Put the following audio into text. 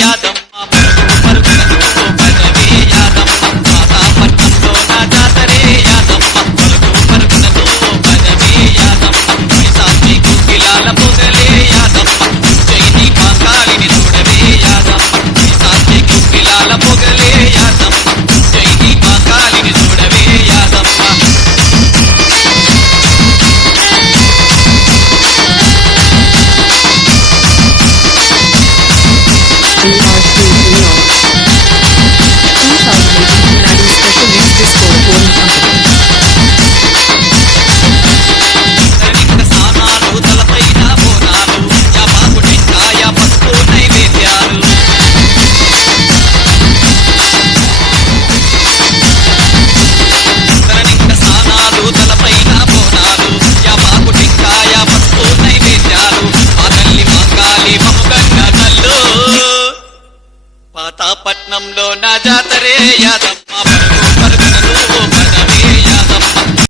యాదమ్మ పరుగు పరుగునతో పదవే యాదమ్మ పాతాపట్నంలో నా జాతరే యాదమ్మ పరుగు పరుగునతో పదవే యాదమ్మ మైసాచి కుకిలాల పొగలే యాదమ్మ జైని మాంకాళిని చూడవే యాదమ్మ మైసాచి కుకిలాల పొగలే యాదమ్మ జైని మాంకాళిని చూడవే యాదమ్మ పాతాపట్నంలో నా జాతరే యాదమ్మ